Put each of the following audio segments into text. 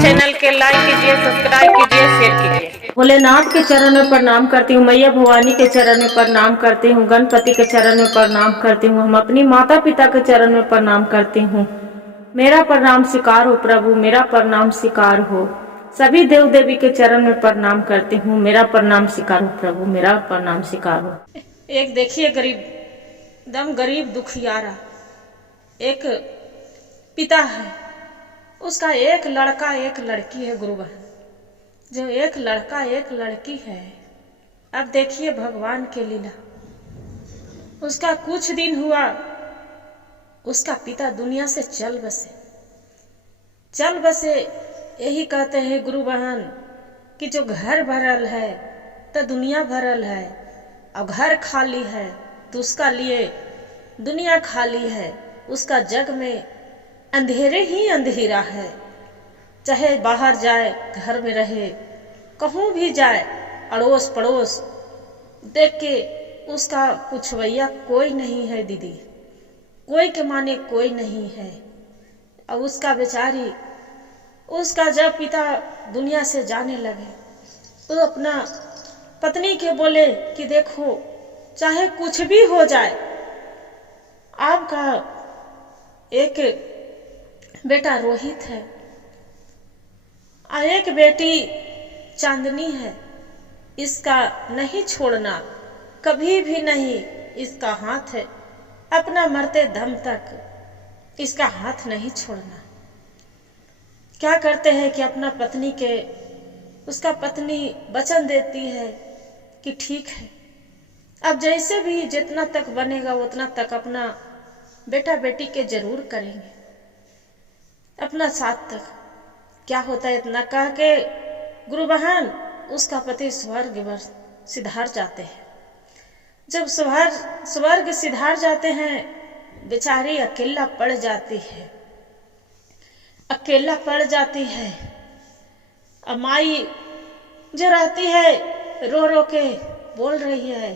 Channel के like कीजिए, subscribe कीजिए, शेयर कीजिए। भोलेनाथ के चरण में प्रणाम करती हूँ, मैया भवानी के चरण में प्रणाम करती हूँ, गणपति के चरण में प्रणाम करती हूँ, हम अपनी माता पिता के चरण में प्रणाम करती हूँ। मेरा प्रणाम स्वीकार हो प्रभु, मेरा प्रणाम स्वीकार हो। सभी देव देवी के चरण में प्रणाम करती हूँ, मेरा प्रणाम स्वीकार हो प्रभु, मेरा प्रणाम स्वीकार हो। एक देखिए गरीब, दम गरीब दुखियारा एक पिता है, उसका एक लड़का एक लड़की है गुरु बहन। जो एक लड़का एक लड़की है, अब देखिए भगवान के लीला। उसका कुछ दिन हुआ, उसका पिता दुनिया से चल बसे। यही कहते हैं गुरु बहन कि जो घर भरल है तो दुनिया भरल है, और घर खाली है तो उसका लिए दुनिया खाली है। उसका जग में अंधेरे ही अंधेरा है। चाहे बाहर जाए, घर में रहे, कहूँ भी जाए, अड़ोस पड़ोस देख के उसका पुछवैया कोई नहीं है दीदी, कोई के माने कोई नहीं है। और उसका बेचारी, उसका जब पिता दुनिया से जाने लगे तो अपना पत्नी के बोले कि देखो चाहे कुछ भी हो जाए, आपका एक बेटा रोहित है और एक बेटी चांदनी है, इसका नहीं छोड़ना, कभी भी नहीं। इसका हाथ है, अपना मरते दम तक इसका हाथ नहीं छोड़ना। क्या करते हैं कि अपना पत्नी के, उसका पत्नी वचन देती है कि ठीक है, अब जैसे भी जितना तक बनेगा उतना तक अपना बेटा बेटी के जरूर करेंगे, अपना साथ तक। क्या होता है, इतना कह के गुरु बहन उसका पति स्वर्ग सिधार जाते हैं। जब स्वर्ग सिधार जाते हैं, बेचारी अकेला पड़ जाती है, अकेला पड़ जाती है। अब माई जो रहती है रो रो के बोल रही है,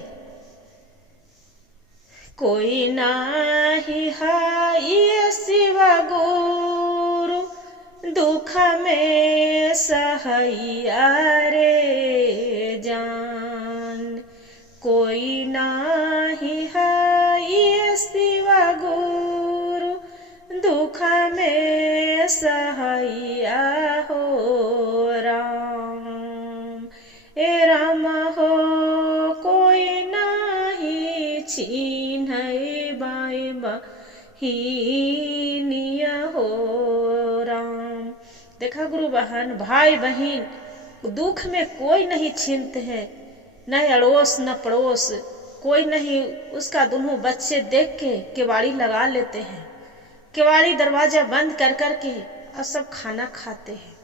कोई नाही हाई शिवा गुरु, दुख में सहैया रे जान। कोई नाही हाई शिवा गुरु, दुख में सहैया हो राम। ए राम हो कोई नाही छीन्है बाई बहिनिया हो राम। देखा गुरु बहन, भाई बहन दुख में कोई नहीं छीनते हैं, न अड़ोस न पड़ोस, कोई नहीं। उसका दोनों बच्चे देख के केवाड़ी लगा लेते हैं, केवाड़ी दरवाजा बंद कर करके और सब खाना खाते हैं।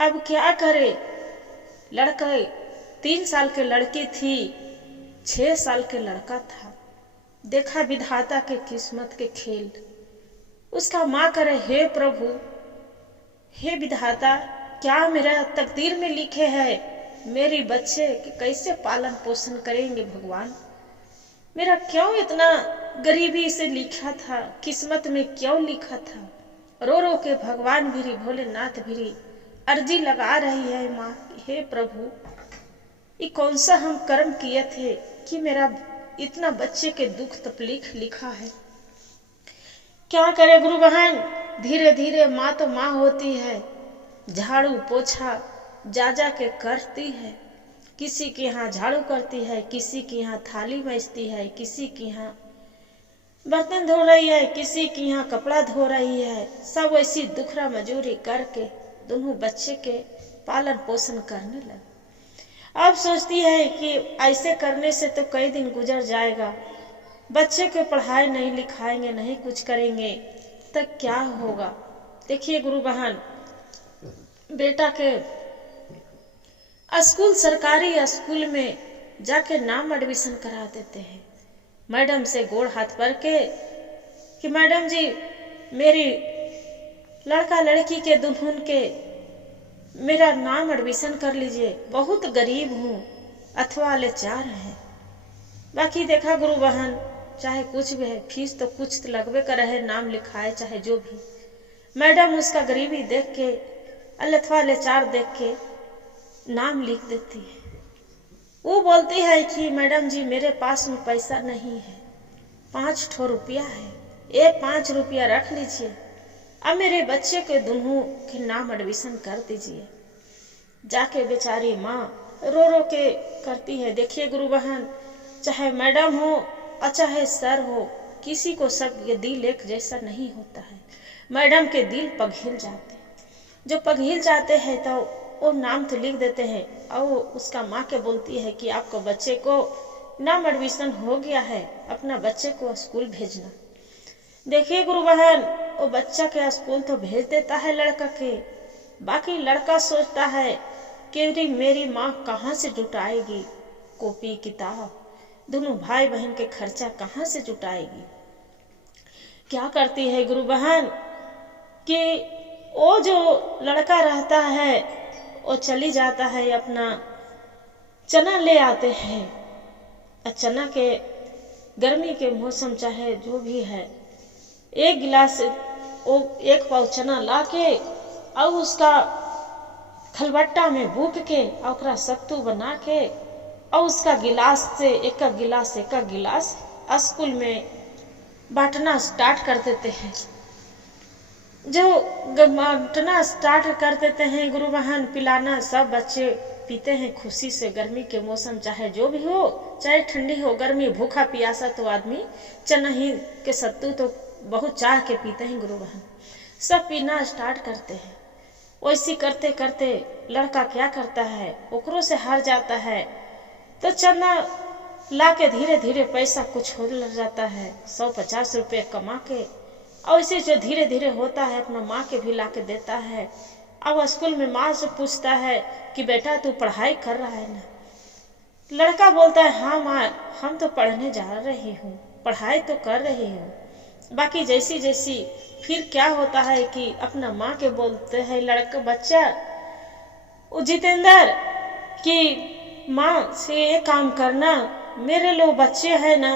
अब क्या करे, लड़का 3 साल के लड़की थी, 6 साल के लड़का था। देखा विधाता के किस्मत के खेल। उसका माँ करे, हे प्रभु, हे विधाता, क्या मेरा तकदीर में लिखे है, मेरी बच्चे के कैसे पालन पोषण करेंगे भगवान। मेरा क्यों इतना गरीबी से लिखा था, किस्मत में क्यों लिखा था। रो रो के भगवान भिरी, भोलेनाथ भिरी अर्जी लगा रही है माँ, हे प्रभु, ये कौन सा हम कर्म किए थे कि मेरा इतना बच्चे के दुख तकलीफ लिखा है। क्या करे गुरु बहन, धीरे धीरे माँ तो माँ होती है, झाड़ू पोछा जा जा के करती है। किसी के यहाँ झाड़ू करती है, किसी के यहाँ थाली मैजती है, किसी के यहाँ बर्तन धो रही है, किसी के यहाँ कपड़ा धो रही है। सब ऐसी दुखरा मजूरी करके दोनों बच्चे के पालन पोषण करने लगे। अब सोचती है कि ऐसे करने से तो कई दिन गुजर जाएगा, बच्चे के पढ़ाई नहीं लिखाएंगे, नहीं कुछ करेंगे तो क्या होगा। देखिए गुरु बहन, बेटा के स्कूल, सरकारी स्कूल में जाके नाम एडमिशन करा देते हैं। मैडम से गोड़ हाथ पर के कि मैडम जी, मेरी लड़का लड़की के दुल्हन के मेरा नाम एडमिशन कर लीजिए, बहुत गरीब हूँ अथवा लाचार है। बाकी देखा गुरु बहन, चाहे कुछ भी है, फीस तो कुछ तो लगवे कर है, नाम लिखाए चाहे जो भी। मैडम उसका गरीबी देख के, अल्लथवा लाचार देख के नाम लिख देती है। वो बोलती है कि मैडम जी मेरे पास में पैसा नहीं है, 5 ठो रुपया है, ये 5 रुपया रख लीजिए, अब मेरे बच्चे के दोनों के नाम एडमिशन कर दीजिए। जाके बेचारी माँ रो रो के करती है। देखिए गुरु बहन, चाहे मैडम हो और चाहे सर हो, किसी को सब ये दिल एक जैसा नहीं होता है। मैडम के दिल पिघल जाते हैं, जो पिघल जाते हैं तो वो नाम तो लिख देते हैं और वो उसका माँ के बोलती है कि आपको बच्चे को नाम एडमिशन हो गया है, अपना बच्चे को स्कूल भेजना। देखिए गुरु बहन, वो बच्चा के स्कूल तो भेज देता है लड़का के, बाकी लड़का सोचता है कि मेरी माँ कहाँ से जुटाएगी कॉपी किताब, दोनों भाई बहन के खर्चा कहाँ से जुटाएगी। क्या करती है गुरु बहन कि वो जो लड़का रहता है वो चली जाता है, अपना चना ले आते हैं। चना के गर्मी के मौसम चाहे जो भी है, 1 गिलास वो 1 पाव चना ला के और उसका खलबट्टा में बूक के और सत्तू बना के और उसका गिलास से एक गिलास स्कूल में बांटना स्टार्ट कर देते हैं। जो बांटना स्टार्ट कर देते हैं गुरु बहन, पिलाना, सब बच्चे पीते हैं खुशी से। गर्मी के मौसम चाहे जो भी हो, चाहे ठंडी हो गर्मी, भूखा प्यासा तो आदमी चना ही के सत्तू तो बहुत चाह के पीते हैं गुरु बहन। सब पीना स्टार्ट करते हैं। वैसी करते करते लड़का क्या करता है, ओकरों से हार जाता है तो चना ला के धीरे धीरे पैसा कुछ हो लग जाता है, 150 रुपये कमा के, और इसे जो धीरे धीरे होता है अपना माँ के भी ला के देता है। अब स्कूल में माँ से पूछता है कि बेटा तू पढ़ाई कर रहा है ना। लड़का बोलता है हाँ माँ, हम तो पढ़ने जा रही हूँ, पढ़ाई तो कर रही हूँ। बाकी जैसी जैसी फिर क्या होता है कि अपना माँ के बोलते हैं लड़का बच्चा जितेंद्र कि माँ से ये काम करना, मेरे लोग बच्चे हैं ना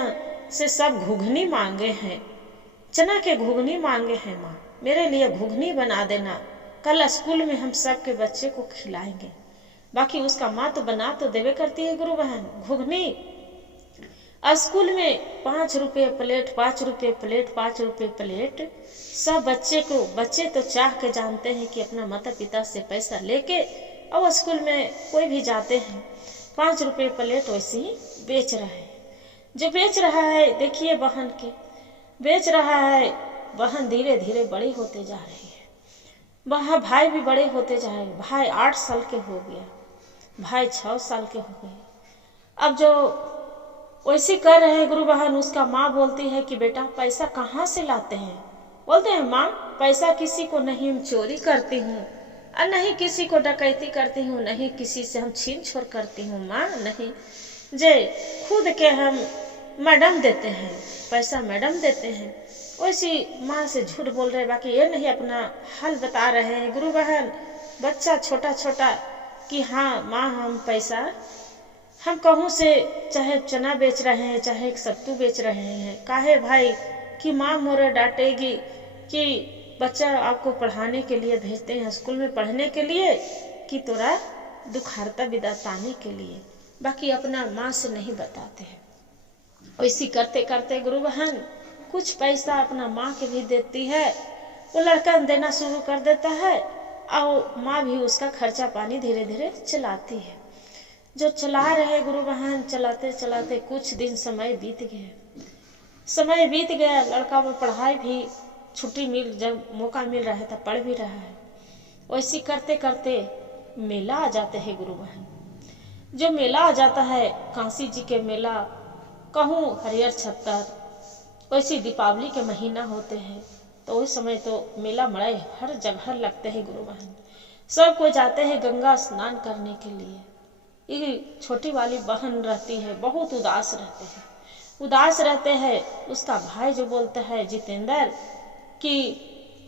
से सब घुघनी मांगे हैं, चना के घुघनी मांगे हैं माँ, मेरे लिए घुघनी बना देना, कल स्कूल में हम सब के बच्चे को खिलाएंगे। बाकी उसका माँ तो बना तो देवे करती है गुरु बहन घुघनी। स्कूल में 5 रुपये प्लेट, 5 रुपये प्लेट, 5 रुपये प्लेट, सब बच्चे तो चाह के जानते हैं कि अपना माता पिता से पैसा लेके और स्कूल में कोई भी जाते हैं, 5 रुपये प्लेट वैसे ही बेच रहे हैं। जो बेच रहा है देखिए बहन के बेच रहा है, बहन धीरे धीरे बड़ी होते जा रही है, वहाँ भाई भी बड़े होते जा रहे हैं। भाई 8 साल के हो गया, भाई 6 साल के हो गए। अब जो वैसे कर रहे हैं गुरु बहन, उसका माँ बोलती है कि बेटा पैसा कहाँ से लाते हैं। बोलते हैं माँ पैसा किसी को नहीं चोरी करती हूँ और नहीं किसी को डकैती करती हूँ, नहीं किसी से हम छीन छोड़ करती हूँ माँ, नहीं, जे खुद के हम मैडम देते हैं, पैसा मैडम देते हैं। वैसी माँ से झूठ बोल रहे, बाकी ये नहीं अपना हाल बता रहे हैं गुरु बहन। बच्चा छोटा छोटा कि हाँ माँ हम पैसा हम कहूँ से चाहे चना बेच रहे हैं चाहे सत्तू बेच रहे हैं, काहे भाई कि माँ मोरे डांटेगी कि बच्चा आपको पढ़ाने के लिए भेजते हैं स्कूल में पढ़ने के लिए कि तोरा दुखारता बिदाताने के लिए, बाकी अपना माँ से नहीं बताते हैं। वैसी करते करते गुरु बहन कुछ पैसा अपना माँ के भी देती है, वो लड़का देना शुरू कर देता है और माँ भी उसका खर्चा पानी धीरे धीरे चलाती है। जो चला रहे गुरु बहन, चलाते चलाते कुछ दिन समय बीत गया। लड़का में पढ़ाई भी छुट्टी जब मौका मिल रहा है तब पढ़ भी रहा है। वैसे करते करते मेला आ जाते हैं गुरु बहन। जो मेला आ जाता है काशी जी के मेला, कहूँ हरियर छत्तर, वैसे दीपावली के महीना होते हैं तो उस समय तो मेला मड़ाई हर जगह लगते हैं गुरु बहन। सब कोई जाते हैं गंगा स्नान करने के लिए। ये छोटी वाली बहन रहती है, बहुत उदास रहते हैं। उसका भाई जो बोलता है जितेंद्र कि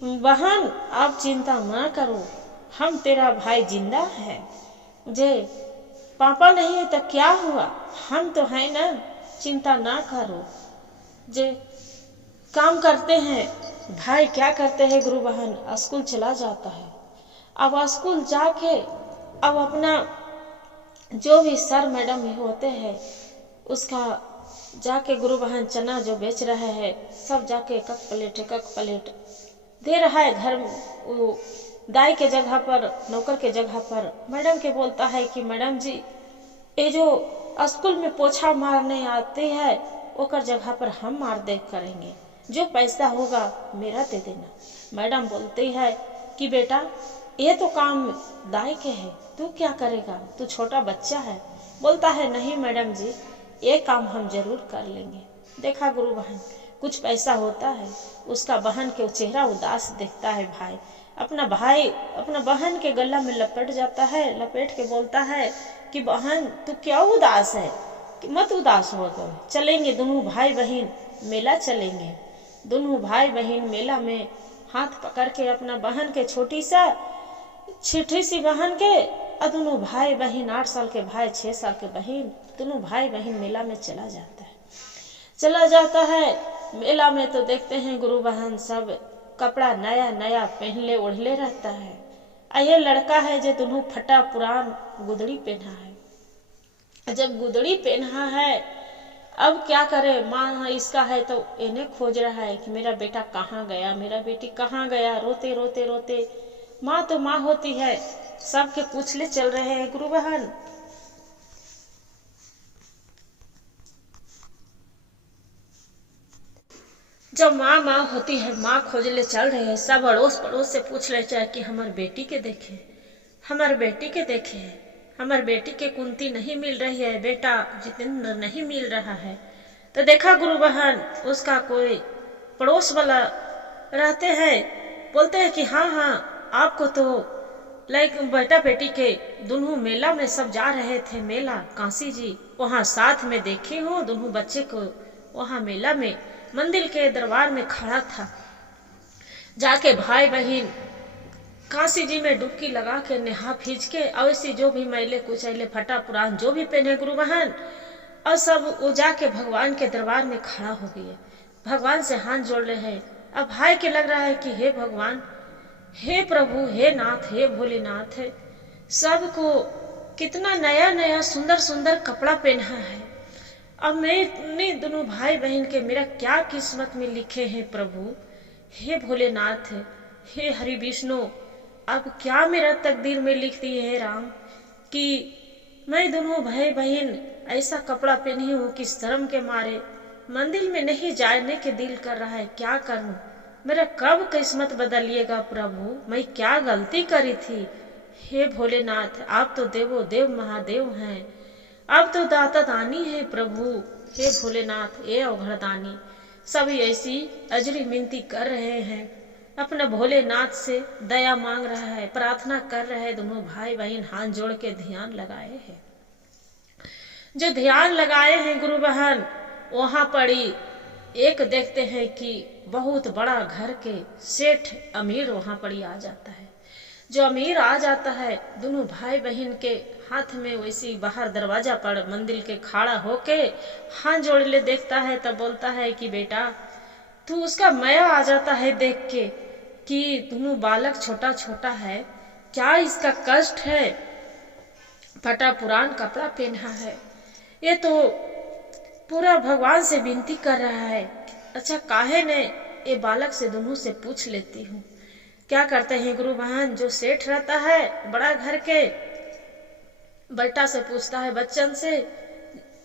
बहन आप चिंता ना करो, हम तेरा भाई जिंदा है, जे पापा नहीं है तो क्या हुआ, हम तो है ना, चिंता ना करो। जे काम करते हैं भाई क्या करते हैं गुरु बहन, स्कूल चला जाता है। अब स्कूल जाके अब अपना जो भी सर मैडम ही होते हैं उसका जाके गुरु बहन चना जो बेच रहे हैं सब जाके एक प्लेट दे रहा है घर वो दाई के जगह पर, नौकर के जगह पर। मैडम के बोलता है कि मैडम जी ये जो स्कूल में पोछा मारने आते है ओकर जगह पर हम मार दे करेंगे, जो पैसा होगा मेरा दे देना। मैडम बोलती है कि बेटा ये तो काम दाई के है, तू क्या करेगा, तू छोटा बच्चा है। बोलता है नहीं मैडम जी ये काम हम जरूर कर लेंगे। देखा गुरु बहन कुछ पैसा होता है उसका बहन के चेहरा उदास दिखता है। भाई अपना बहन के गला में लपेट जाता है, लपेट के बोलता है कि बहन तू क्या उदास है, कि मत उदास हो गए, चलेंगे दोनों भाई बहन मेला चलेंगे। दोनों भाई बहन मेला में हाथ पकड़ के अपना बहन के छोटी सी बहन के और दोनों भाई बहन 8 साल के भाई 6 साल के बहन दोनों भाई बहन मेला में चला जाता है। मेला में तो देखते हैं गुरु बहन सब कपड़ा नया नया पहनले ओढ़ले रहता है। ये लड़का है जो दोनों फटा पुरान गुदड़ी पहना है। जब गुदड़ी पहना है अब क्या करे, माँ इसका है तो इन्हें खोज रहा है कि मेरा बेटा कहाँ गया, मेरा बेटी कहाँ गया। रोते रोते रोते माँ तो माँ होती है, सबके पूछले चल रहे हैं गुरु बहन। जब माँ होती है, माँ खोजले चल रहे हैं, सब अड़ोस पड़ोस से पूछ रहे चाहे कि हमारे बेटी के देखे, हमारे बेटी के देखे, हमारे बेटी के कुंती नहीं मिल रही है, बेटा जितेंद्र नहीं मिल रहा है। तो देखा गुरु बहन उसका कोई पड़ोस वाला रहते हैं, बोलते हैं कि हाँ आपको तो बेटा बेटी के दोनों मेला में सब जा रहे थे, मेला काशी जी वहाँ साथ में देखे हो, दोनों बच्चे को वहाँ मेला में मंदिर के दरबार में खड़ा था। जाके भाई बहन काशी जी में डुबकी लगा के नहा भीज के अवश्य जो भी मैले कुचैले फटा पुरान जो भी पहने गुरु बहन और सब वो जाके भगवान के दरबार में खड़ा हो गए, भगवान से हाथ जोड़ रहे हैं। अब भाई के लग रहा है कि हे भगवान, हे प्रभु, हे नाथ, हे भोलेनाथ, है सबको कितना नया नया सुंदर सुंदर कपड़ा पहना है। अब मैंने दोनों भाई बहन के मेरा क्या किस्मत में लिखे हैं प्रभु, हे भोलेनाथ, हे हरि विष्णु, अब क्या मेरा तकदीर में लिख दिए है राम कि मैं दोनों भाई बहन ऐसा कपड़ा पहनी हूँ कि शर्म के मारे मंदिर में नहीं जाने के दिल कर रहा है। क्या करूं, मेरा कब किस्मत बदलिएगा प्रभु, मैं क्या गलती करी थी। हे भोलेनाथ आप तो देवो देव महादेव हैं, अब तो दाता दानी है प्रभु, हे भोलेनाथ ये अवघड़दानी। सभी ऐसी अजरी मिनती कर रहे हैं, अपना भोलेनाथ से दया मांग रहा है, प्रार्थना कर रहे हैं। दोनों भाई बहन हाथ जोड़ के ध्यान लगाए हैं। जो ध्यान लगाए हैं गुरु बहन वहां पड़ी एक देखते हैं कि बहुत बड़ा घर के सेठ अमीर वहां पड़ी आ जाता है। जो अमीर आ जाता है दोनों भाई बहन के हाथ में वैसी बाहर दरवाजा पर मंदिर के खड़ा होके हाथ जोड़ ले देखता है, तब बोलता है कि बेटा तू, उसका माया आ जाता है देख के कि दोनों बालक छोटा छोटा है, क्या इसका कष्ट है, फटा पुरान कपड़ा पहना है, ये तो पूरा भगवान से विनती कर रहा है। अच्छा काहे ने ये बालक से दोनों से पूछ लेती हूँ। क्या करते हैं गुरु बहन, जो सेठ रहता है बड़ा घर के, बेटा से पूछता है, बच्चन से,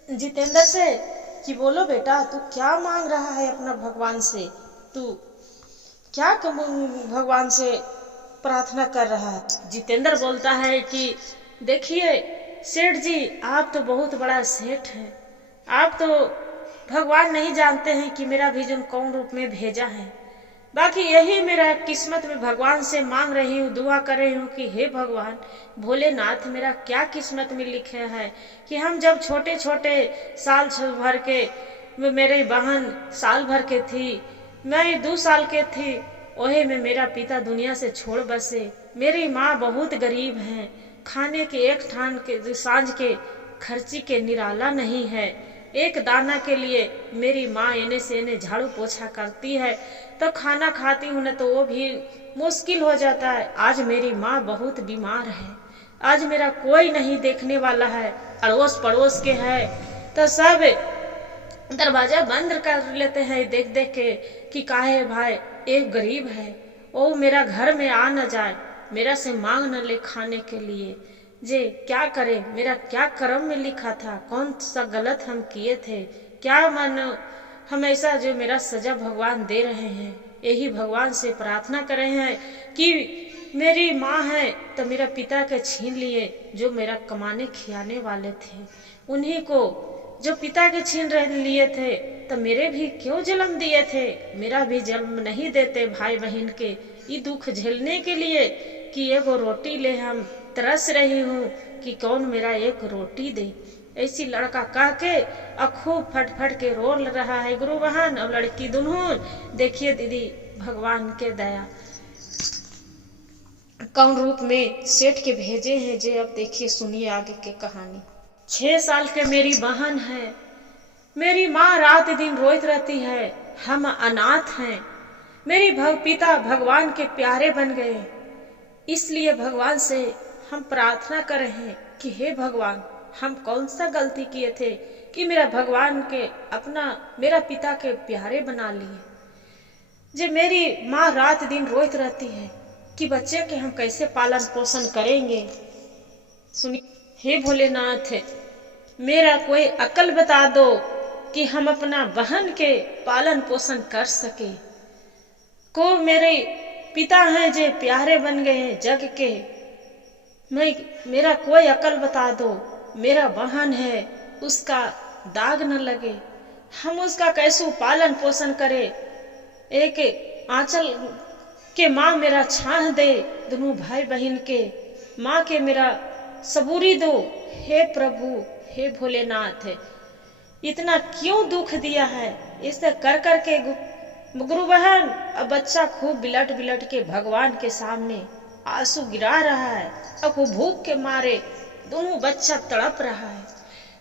जितेंद्र से कि बोलो बेटा तू क्या मांग रहा है अपना भगवान से, तू क्या भगवान से प्रार्थना कर रहा है। जितेंद्र बोलता है कि देखिए सेठ जी आप तो बहुत बड़ा सेठ हैं, आप तो भगवान नहीं जानते हैं कि मेरा भेजन कौन रूप में भेजा है, बाकी यही मेरा किस्मत में भगवान से मांग रही हूँ, दुआ कर रही हूँ कि हे भगवान भोलेनाथ मेरा क्या किस्मत में लिखा है कि हम जब छोटे छोटे साल भर के, मेरी बहन साल भर के थी, मैं 2 साल के थी, वही में मेरा पिता दुनिया से छोड़ बसे, मेरी माँ बहुत गरीब है, खाने के एक ठान के सांझ के खर्ची के निराला नहीं है, एक दाना के लिए मेरी माँ एने से एने झाड़ू पोछा करती है, तो खाना खाती हूँ न तो वो भी मुश्किल हो जाता है। आज मेरी माँ बहुत बीमार है, आज मेरा कोई नहीं देखने वाला है, अड़ोस पड़ोस के है तो सब दरवाजा बंद कर लेते हैं देख देख के कि काहे भाई एक गरीब है, वो मेरा घर में आ न जाए, मेरा से मांग न ले खाने के लिए। जे क्या करे, मेरा क्या कर्म में लिखा था, कौन सा गलत हम किए थे, क्या मन हमेशा जो मेरा सजा भगवान दे रहे हैं। यही भगवान से प्रार्थना कर रहे हैं कि मेरी माँ है तो मेरा पिता के छीन लिए, जो मेरा कमाने खियाने वाले थे, उन्हीं को जो पिता के छीन लिए थे तो मेरे भी क्यों जन्म दिए थे, मेरा भी जन्म नहीं देते भाई बहन के ये दुख झेलने के लिए कि एगो रोटी ले हम तरस रही हूँ कि कौन मेरा एक रोटी दे। ऐसी लड़का कह के खूब फट फट के रो रहा है गुरु बहन और लड़की दोनों। देखिए दीदी भगवान के दया कौन रूप में सेठ के भेजे हैं जे अब देखिए सुनिए आगे के कहानी। 6 साल के मेरी बहन है, मेरी माँ रात दिन रोइत रहती है, हम अनाथ हैं, मेरी पिता भगवान के प्यारे बन गए, इसलिए भगवान से हम प्रार्थना कर रहे हैं कि हे भगवान हम कौन सा गलती किए थे कि मेरा भगवान के अपना मेरा पिता के प्यारे बना लिए। जे मेरी माँ रात दिन रोइत रहती है कि बच्चे के हम कैसे पालन पोषण करेंगे। सुनिए हे भोलेनाथ मेरा कोई अकल बता दो कि हम अपना बहन के पालन पोषण कर सके। को मेरे पिता हैं जे प्यारे बन गए हैं जग के, मेरा कोई अकल बता दो, मेरा बहन है उसका दाग न लगे, हम उसका कैसे पालन पोषण करें। एक आंचल के माँ मेरा छाह दे, दोनों भाई बहन के माँ के मेरा सबूरी दो। हे प्रभु हे भोलेनाथ इतना क्यों दुख दिया है, इसे कर कर के गुरु बहन अब बच्चा खूब बिलट बिलट के भगवान के सामने आंसू गिरा रहा है। अब वो भूख के मारे दोनों बच्चा तड़प रहा है,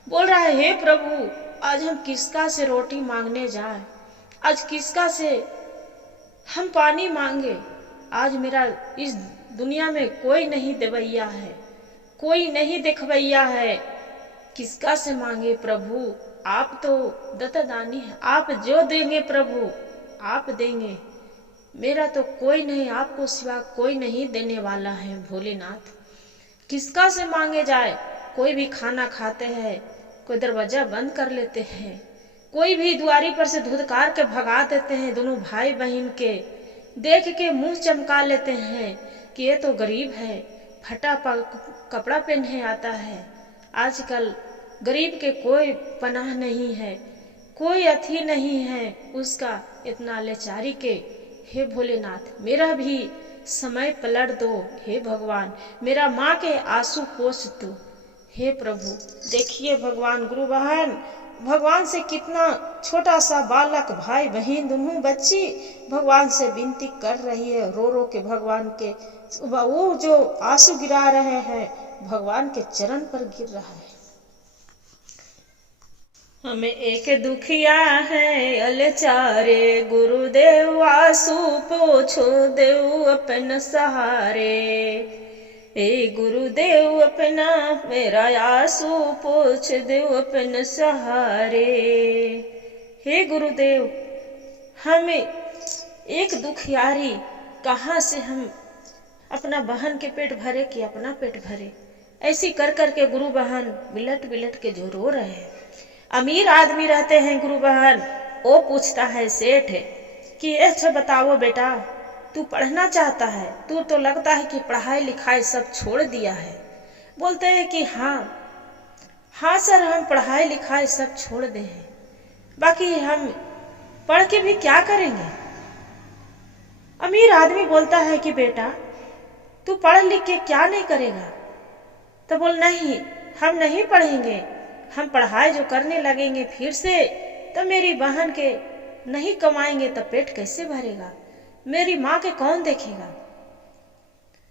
बोल रहा है हे प्रभु आज हम किसका से रोटी मांगने जाए, आज किसका से हम पानी मांगे, आज मेरा इस दुनिया में कोई नहीं देवैया है, कोई नहीं देखवैया है, किसका से मांगे प्रभु। आप तो दत्तदानी है, आप जो देंगे प्रभु आप देंगे, मेरा तो कोई नहीं, आपको सिवा कोई नहीं देने वाला है भोलेनाथ। किसका से मांगे जाए, कोई भी खाना खाते हैं कोई दरवाजा बंद कर लेते हैं, कोई भी द्वारी पर से धुतकार के भगा देते हैं, दोनों भाई बहन के देख के मुंह चमका लेते हैं कि ये तो गरीब है, फटा कपड़ा पहने आता है। आजकल गरीब के कोई पनाह नहीं है, कोई अथी नहीं है उसका, इतना लाचारी के हे भोलेनाथ मेरा भी समय पलट दो, हे भगवान मेरा माँ के आंसू पोंछ दो, हे प्रभु। देखिए भगवान गुरु बहन भगवान से कितना छोटा सा बालक भाई बहन दोनों बच्ची भगवान से विनती कर रही है, रो रो के भगवान के वो जो आंसू गिरा रहे हैं भगवान के चरण पर गिर रहा है। हमें एक दुखिया है अलचारे, गुरुदेव आंसू पोछो देव अपन सहारे, ए गुरुदेव अपना मेरा आंसू पोछ देव अपन सहारे। हे गुरुदेव हमें एक दुखियारी कहाँ से हम अपना बहन के पेट भरे कि अपना पेट भरे, ऐसी कर कर के गुरु बहन बिलट बिलट के जो रो रहे हैं। अमीर आदमी रहते हैं गुरु बहन, वो पूछता है सेठ कि अच्छा बताओ बेटा तू पढ़ना चाहता है, तू तो लगता है कि पढ़ाई लिखाई सब छोड़ दिया है। बोलते हैं कि हाँ सर हम पढ़ाई लिखाई सब छोड़ दे हैं, बाकी हम पढ़ के भी क्या करेंगे। अमीर आदमी बोलता है कि बेटा तू पढ़ लिख के क्या नहीं करेगा, तो बोल नहीं हम नहीं पढ़ेंगे, हम पढ़ाई जो करने लगेंगे फिर से तो मेरी बहन के नहीं कमाएंगे तो पेट कैसे भरेगा, मेरी माँ के कौन देखेगा।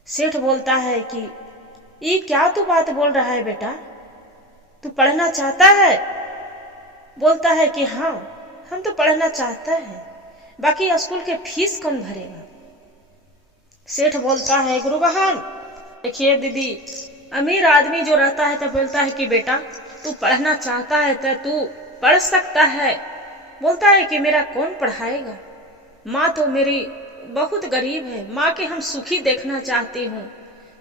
सेठ बोलता है कि ये क्या तू बात बोल रहा है बेटा, तू पढ़ना चाहता है। बोलता है कि हाँ हम तो पढ़ना चाहता है, बाकी स्कूल के फीस कौन भरेगा? सेठ बोलता है, गुरु बहन देखिए दीदी, अमीर आदमी जो रहता है तो बोलता है कि बेटा तू पढ़ना चाहता है तो तू पढ़ सकता है। बोलता है कि मेरा कौन पढ़ाएगा, माँ तो मेरी बहुत गरीब है, माँ के हम सुखी देखना चाहती हूँ,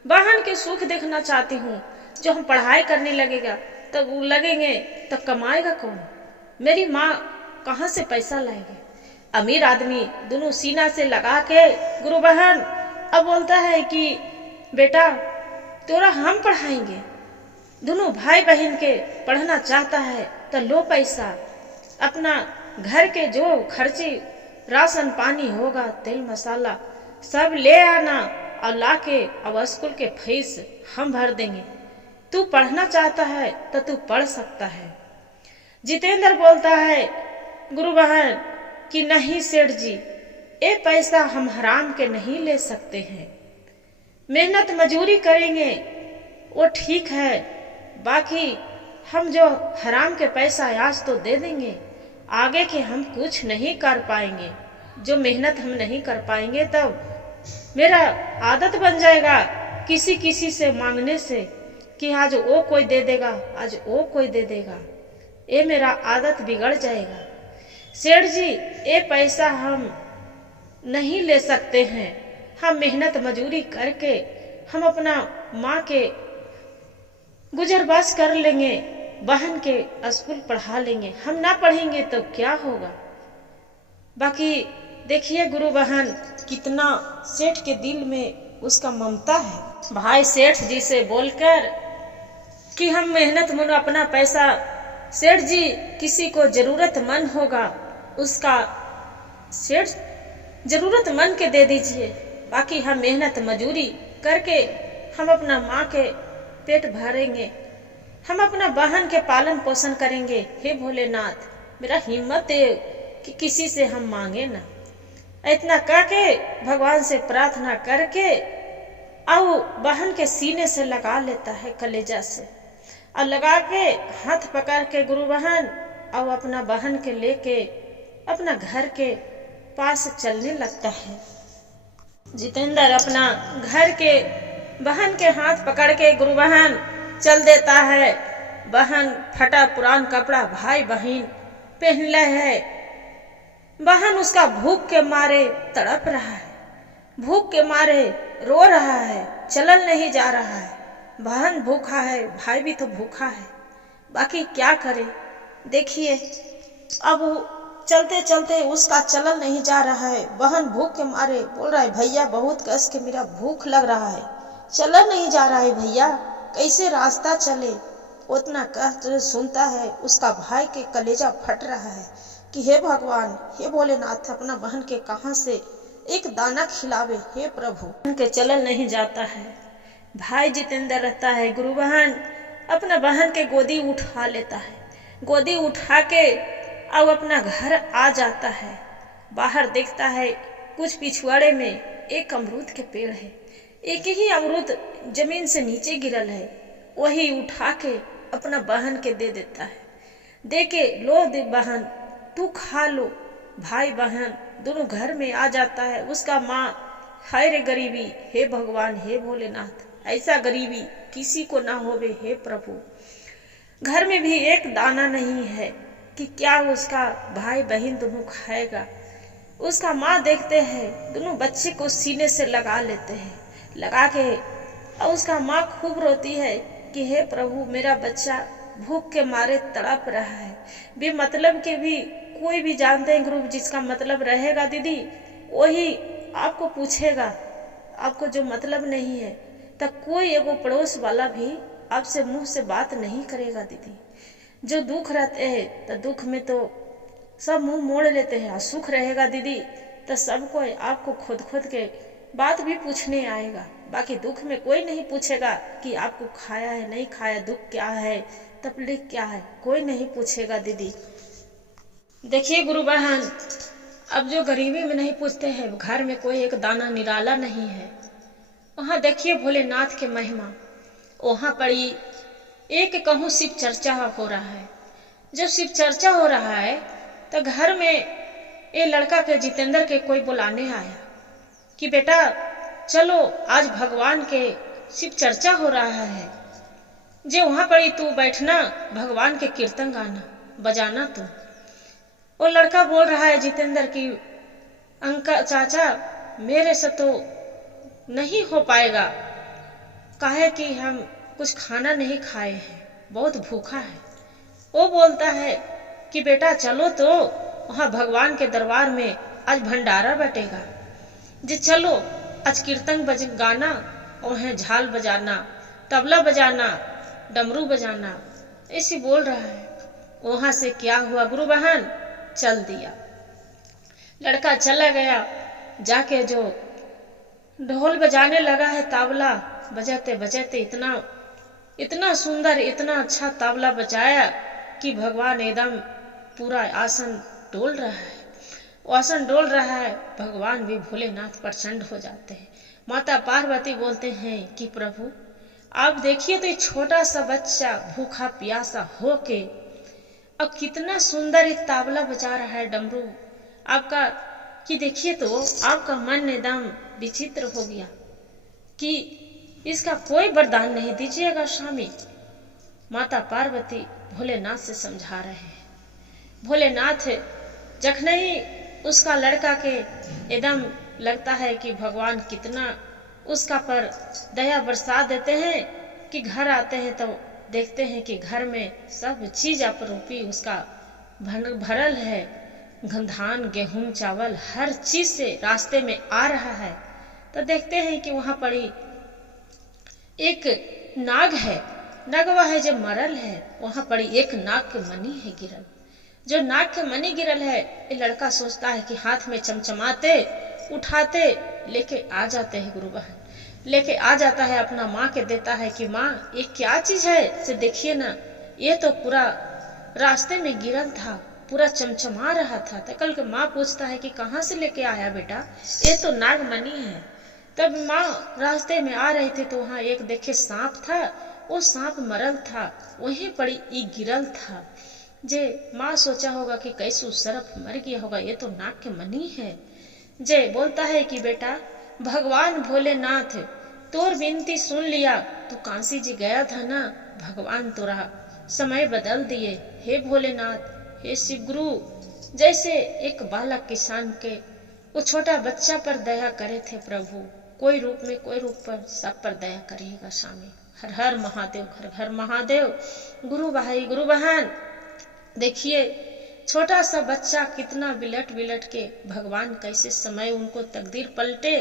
बहन के सुख देखना चाहती हूँ। जो हम पढ़ाई करने लगेंगे तो कमाएगा कौन? मेरी माँ कहाँ से पैसा लाएगी? अमीर आदमी दोनों सीना से लगा के गुरु बहन अब बोलता है कि बेटा तोरा हम पढ़ाएंगे। दोनों भाई बहन के पढ़ना चाहता है तो लो पैसा, अपना घर के जो खर्चे राशन पानी होगा, तेल मसाला सब ले आना और लाके अब स्कूल के फीस हम भर देंगे। तू पढ़ना चाहता है तो तू पढ़ सकता है। जितेंद्र बोलता है गुरु बहन कि नहीं सेठ जी, ये पैसा हम हराम के नहीं ले सकते हैं, मेहनत मजूरी करेंगे वो ठीक है, बाकी हम जो हराम के पैसा आज तो दे देंगे, आगे के हम कुछ नहीं कर पाएंगे। जो मेहनत हम नहीं कर पाएंगे तब मेरा आदत बन जाएगा किसी किसी से मांगने से कि आज वो कोई दे देगा, आज वो कोई दे देगा, ये मेरा आदत बिगड़ जाएगा। सेठ जी ये पैसा हम नहीं ले सकते हैं, हम मेहनत मजूरी करके हम अपना माँ के गुजर बस कर लेंगे, बहन के स्कूल पढ़ा लेंगे, हम ना पढ़ेंगे तो क्या होगा? बाकी देखिए गुरु बहन कितना सेठ के दिल में उसका ममता है। भाई सेठ जी से बोलकर कि हम मेहनत मन अपना पैसा, सेठ जी किसी को जरूरतमंद होगा उसका सेठ जरूरतमंद के दे दीजिए, बाकी हम मेहनत मजूरी करके हम अपना माँ के पेट भरेंगे, हम अपना बहन के पालन पोषण करेंगे। हे भोलेनाथ मेरा हिम्मत दे कि किसी से हम मांगे ना। इतना करके भगवान से प्रार्थना करके और बहन के सीने से लगा लेता है, कलेजा से, और लगा के हाथ पकड़ के गुरु बहन और अपना बहन के लेके अपना घर के पास चलने लगता है। जितेंद्र अपना घर के बहन के हाथ पकड़ के गुरु बहन चल देता है। बहन फटा पुरान कपड़ा भाई बहन पहन ले है। बहन उसका भूख के मारे तड़प रहा है, भूख के मारे रो रहा है, चलन नहीं जा रहा है। बहन भूखा है, भाई भी तो भूखा है, बाकी क्या करे। देखिए अब चलते चलते उसका चलन नहीं जा रहा है। बहन भूख के मारे बोल रहा है भैया बहुत कस के मेरा भूख लग रहा है, चलन नहीं जा रहा है भैया, कैसे रास्ता चले। उतना कष्ट सुनता है उसका भाई के कलेजा फट रहा है कि हे भगवान हे भोलेनाथ अपना बहन के कहाँ से एक दाना खिलावे, हे प्रभु। उनके चलन नहीं जाता है। भाई जितेंद्र रहता है, गुरु बहन अपना बहन के गोदी उठा लेता है, गोदी उठा के अब अपना घर आ जाता है। बाहर देखता है कुछ पिछवाड़े में एक अमरूद के पेड़ है, एक ही अमरूद जमीन से नीचे गिरल है, वही उठा के अपना बहन के दे देता है। दे के लो दे बहन तू खा लो। भाई बहन दोनों घर में आ जाता है। उसका माँ हाय रे गरीबी, हे भगवान हे भोलेनाथ ऐसा गरीबी किसी को ना होवे, हे प्रभु। घर में भी एक दाना नहीं है कि क्या उसका भाई बहन दोनों खाएगा। उसका माँ देखते हैं दोनों बच्चे को सीने से लगा लेते हैं, लगा के और उसका माँ खूब रोती है कि हे प्रभु मेरा बच्चा भूख के मारे तड़प रहा है। भी मतलब के भी कोई भी जानते हैं गुरु, जिसका मतलब रहेगा दीदी वही आपको पूछेगा, आपको जो मतलब नहीं है तब कोई एगो पड़ोस वाला भी आपसे मुंह से बात नहीं करेगा दीदी। जो दुख रहते हैं तो दुख में तो सब मुंह मोड़ लेते हैं, और सुख रहेगा दीदी तो सबको आपको खुद खुद के बात भी पूछने आएगा। बाकी दुख में कोई नहीं पूछेगा कि आपको खाया है नहीं खाया, दुख क्या है तकलीफ क्या है, कोई नहीं पूछेगा दीदी। देखिए गुरु बहन अब जो गरीबी में नहीं पूछते हैं, घर में कोई एक दाना निराला नहीं है, वहाँ देखिए भोलेनाथ के महिमा। वहाँ पड़ी एक कहूँ शिव चर्चा हो रहा है। जब शिव चर्चा हो रहा है तो घर में ये लड़का के जितेंद्र के कोई बुलाने आया कि बेटा चलो आज भगवान के शिव चर्चा हो रहा है, जे वहां पर ही तू बैठना, भगवान के कीर्तन गाना बजाना तू। वो लड़का बोल रहा है जितेंद्र की अंकल चाचा मेरे से तो नहीं हो पाएगा, काहे कि हम कुछ खाना नहीं खाए हैं, बहुत भूखा है। वो बोलता है कि बेटा चलो तो वहां भगवान के दरबार में आज भंडारा बटेगा, जी चलो आज कीर्तन गाना, वह झाल बजाना, तबला बजाना, डमरू बजाना, ऐसे बोल रहा है। वहां से क्या हुआ गुरु बहन, चल दिया। लड़का चला गया, जाके जो ढोल बजाने लगा है, तबला बजाते बजाते इतना सुंदर, इतना अच्छा तबला बजाया कि भगवान एकदम पूरा आसन डोल रहा है। आसन डोल रहा है, भगवान भी भोलेनाथ प्रसन्न हो जाते हैं। माता पार्वती बोलते हैं कि प्रभु आप देखिए तो ये छोटा सा बच्चा भूखा प्यासा होके अब कितना सुंदर ये तबला बजा रहा है, डमरू आपका, कि देखिए तो आपका मन एकदम विचित्र हो गया कि इसका कोई वरदान नहीं दीजिएगा स्वामी। माता पार्वती भोलेनाथ से समझा रहे हैं। भोलेनाथ जखन ही उसका लड़का के एकदम लगता है कि भगवान कितना उसका पर दया बरसा देते हैं कि घर आते हैं तो देखते हैं कि घर में सब चीज अपरूपी उसका भरल है, धान गेहूं चावल हर चीज से रास्ते में आ रहा है। तो देखते हैं कि वहां पर ही एक नाग है, नगवा है जो मरल है, वहां पर एक नाग के मणि है गिरल। जो नाग के मणि गिरल है, ये लड़का सोचता है कि हाथ में चमचमाते उठाते लेके आ जाते हैं गुरु बहन, लेके आ जाता है, अपना माँ के देता है कि माँ ये क्या चीज है, से देखिए ना, ये तो पूरा रास्ते में गिरल था, पूरा चमचमा रहा था। तो कल के माँ पूछता है कि कहाँ से लेके आया बेटा, ये तो नागमणि है। तब माँ रास्ते में आ रही थी तो वहाँ एक देखे सांप था, वो सांप मरल था, वहीं पड़ी ई गिरल था। जे माँ सोचा होगा कि कैसे सरफ मर गया होगा, ये तो नाग के मणि है। जे बोलता है कि बेटा भगवान भोलेनाथ तोर विनती सुन लिया, तू कांसी जी गया था ना, भगवान तोरा समय बदल दिए। हे भोलेनाथ, हे शिव गुरु, जैसे एक बालक किसान के वो छोटा बच्चा पर दया करे थे प्रभु, कोई रूप में कोई रूप पर सब पर दया करिएगा स्वामी। हर हर महादेव, घर घर महादेव। गुरु भाई गुरु बहन देखिए छोटा सा बच्चा कितना बिलट बिलट के भगवान कैसे समय उनको तकदीर पलटे,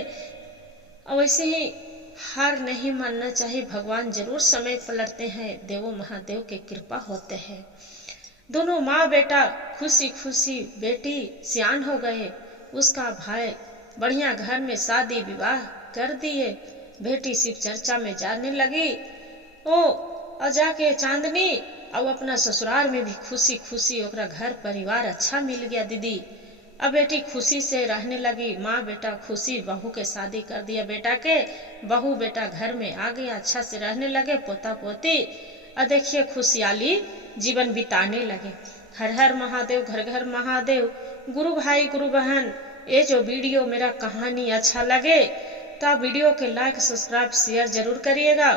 और वैसे ही हार नहीं मानना चाहिए, भगवान जरूर समय पलटते हैं, देवो महादेव के कृपा होते हैं। दोनों माँ बेटा खुशी खुशी, बेटी सियान हो गए, उसका भाई बढ़िया घर में शादी विवाह कर दिए, बेटी शिव चर्चा में जाने लगी। ओ जाके चांदनी अब अपना ससुराल में भी खुशी खुशी ओकरा घर परिवार अच्छा मिल गया दीदी। अब बेटी खुशी से रहने लगी, माँ बेटा खुशी, बहू के शादी कर दिया बेटा के, बहू बेटा घर में आ गया, अच्छा से रहने लगे, पोता पोती और देखिए खुशहाली जीवन बिताने लगे। हर हर महादेव, घर घर महादेव। गुरु भाई गुरु बहन, ये जो वीडियो मेरा कहानी अच्छा लगे तो आप वीडियो के लाइक सब्सक्राइब शेयर जरूर करिएगा।